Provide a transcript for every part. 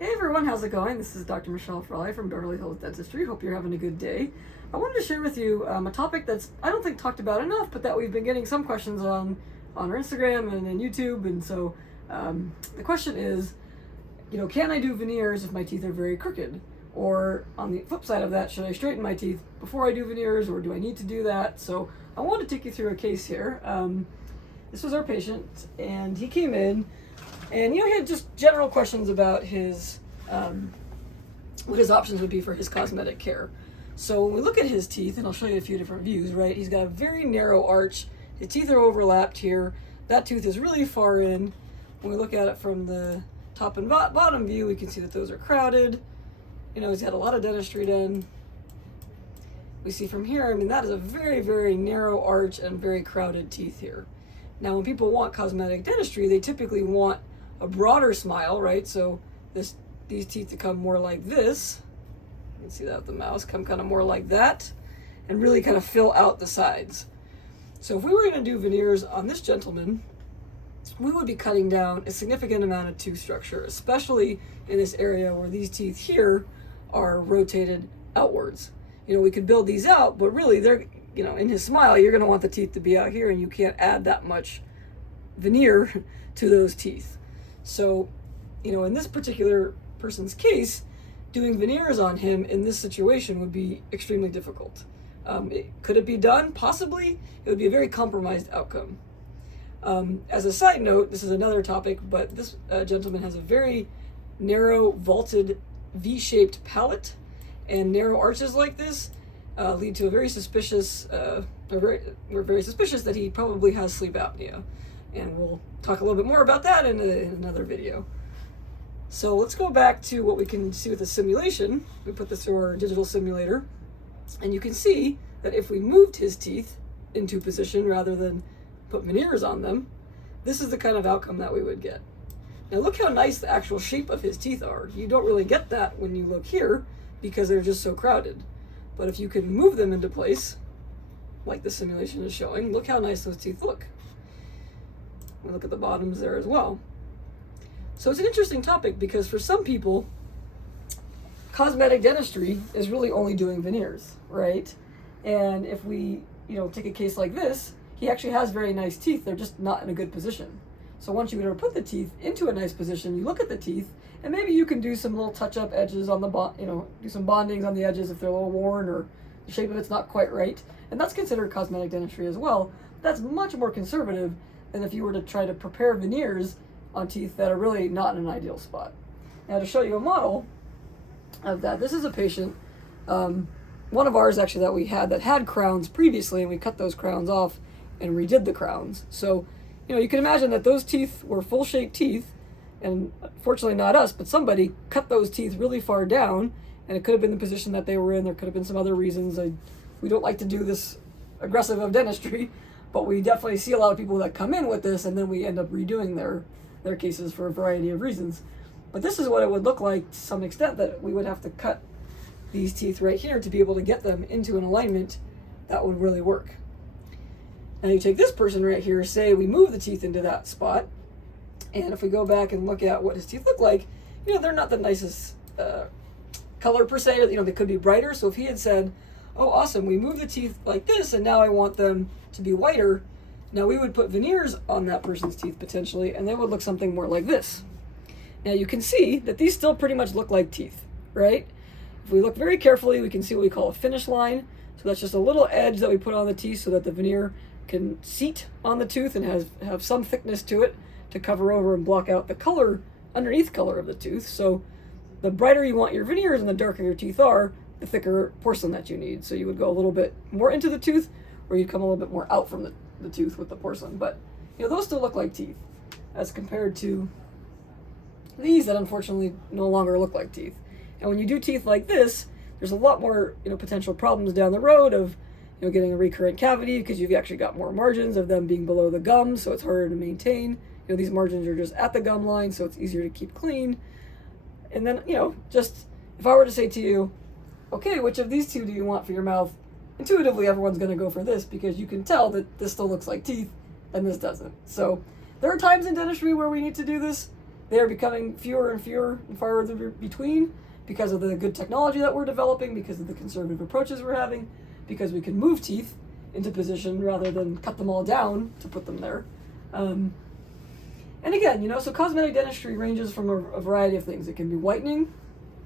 Hey everyone, how's it going? This is Dr. Michelle Fry from Beverly Hills Dentistry. Hope you're having a good day. I wanted to share with you a topic that's I don't think talked about enough, but that we've been getting some questions on our Instagram and on YouTube. And so the question is, can I do veneers if my teeth are very crooked? Or on the flip side of that, should I straighten my teeth before I do veneers, or do I need to do that? So I want to take you through a case here. This was our patient, and he came in, and he had just general questions about his what his options would be for his cosmetic care. So when we look at his teeth, and I'll show you a few different views, right? He's got a very narrow arch. His teeth are overlapped here. That tooth is really far in. When we look at it from the top and bottom view, we can see that those are crowded. He's had a lot of dentistry done. We see from here, that is a very, very narrow arch and very crowded teeth here. Now, when people want cosmetic dentistry, they typically want a broader smile, right? So these teeth to come more like this. You can see that with the mouse, come kind of more like that, and really kind of fill out the sides. So if we were going to do veneers on this gentleman, we would be cutting down a significant amount of tooth structure, especially in this area where these teeth here are rotated outwards. We could build these out, but really they're, in his smile, you're going to want the teeth to be out here, and you can't add that much veneer to those teeth. So, in this particular person's case, doing veneers on him in this situation would be extremely difficult. Could it be done? Possibly. It would be a very compromised outcome. As a side note, this is another topic, but this gentleman has a very narrow, vaulted, V-shaped palate, and narrow arches like this lead to a very suspicious, we're very suspicious that he probably has sleep apnea. And we'll talk a little bit more about that in another video. So let's go back to what we can see with the simulation. We put this through our digital simulator, and you can see that if we moved his teeth into position rather than put veneers on them, this is the kind of outcome that we would get. Now look how nice the actual shape of his teeth are. You don't really get that when you look here because they're just so crowded. But if you can move them into place, like the simulation is showing, look how nice those teeth look. We look at the bottoms there as well. So it's an interesting topic because for some people, cosmetic dentistry is really only doing veneers, right? And if we, take a case like this, he actually has very nice teeth. They're just not in a good position. So once you put the teeth into a nice position, you look at the teeth, and maybe you can do some little touch-up edges on the do some bondings on the edges if they're a little worn or the shape of it's not quite right. And that's considered cosmetic dentistry as well. That's much more conservative than if you were to try to prepare veneers on teeth that are really not in an ideal spot. Now to show you a model of that, this is a patient, one of ours actually that we had that had crowns previously, and we cut those crowns off and redid the crowns. So, you can imagine that those teeth were full-shaped teeth, and fortunately not us, but somebody cut those teeth really far down, and it could have been the position that they were in. There could have been some other reasons. We don't like to do this aggressive of dentistry, but we definitely see a lot of people that come in with this, and then we end up redoing their cases for a variety of reasons. But this is what it would look like to some extent, that we would have to cut these teeth right here to be able to get them into an alignment that would really work. Now you take this person right here, say we move the teeth into that spot, and if we go back and look at what his teeth look like, they're not the nicest color per se. They could be brighter. So if he had said, oh, awesome, we move the teeth like this, and now I want them to be whiter, now we would put veneers on that person's teeth potentially, and they would look something more like this. Now you can see that these still pretty much look like teeth, right? If we look very carefully, we can see what we call a finish line. So that's just a little edge that we put on the teeth so that the veneer can seat on the tooth and have some thickness to it to cover over and block out the color, underneath color of the tooth. So the brighter you want your veneers and the darker your teeth are, the thicker porcelain that you need. So you would go a little bit more into the tooth, or you'd come a little bit more out from the tooth with the porcelain. But those still look like teeth as compared to these that unfortunately no longer look like teeth. And when you do teeth like this, there's a lot more potential problems down the road of getting a recurrent cavity, because you've actually got more margins of them being below the gum, so it's harder to maintain. These margins are just at the gum line, so it's easier to keep clean. And then, just if I were to say to you, okay, which of these two do you want for your mouth? Intuitively, everyone's going to go for this, because you can tell that this still looks like teeth and this doesn't. So there are times in dentistry where we need to do this, they are becoming fewer and fewer and farther between because of the good technology that we're developing, because of the conservative approaches we're having, because we can move teeth into position rather than cut them all down to put them there. And again, you know, so cosmetic dentistry ranges from a variety of things. It can be whitening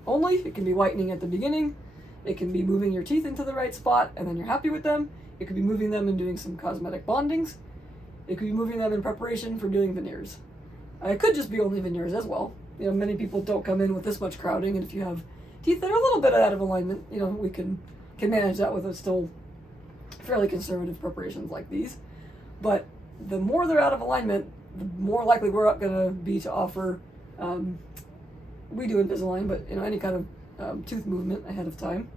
only, it can be whitening at the beginning, it can be moving your teeth into the right spot and then you're happy with them, it could be moving them and doing some cosmetic bondings, it could be moving them in preparation for doing veneers. It could just be only veneers as well. You know, many people don't come in with this much crowding, and if you have teeth that are a little bit out of alignment, you know, we can manage that with a still fairly conservative preparations like these. But the more they're out of alignment, the more likely we're going to be to offer, we do Invisalign, but you know, any kind of tooth movement ahead of time,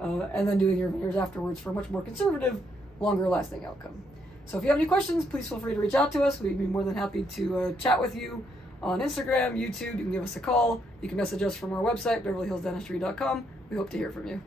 and then doing your veneers afterwards for a much more conservative, longer lasting outcome. So if you have any questions, please feel free to reach out to us. We'd be more than happy to chat with you on Instagram, YouTube. You can give us a call. You can message us from our website, BeverlyHillsDentistry.com. We hope to hear from you.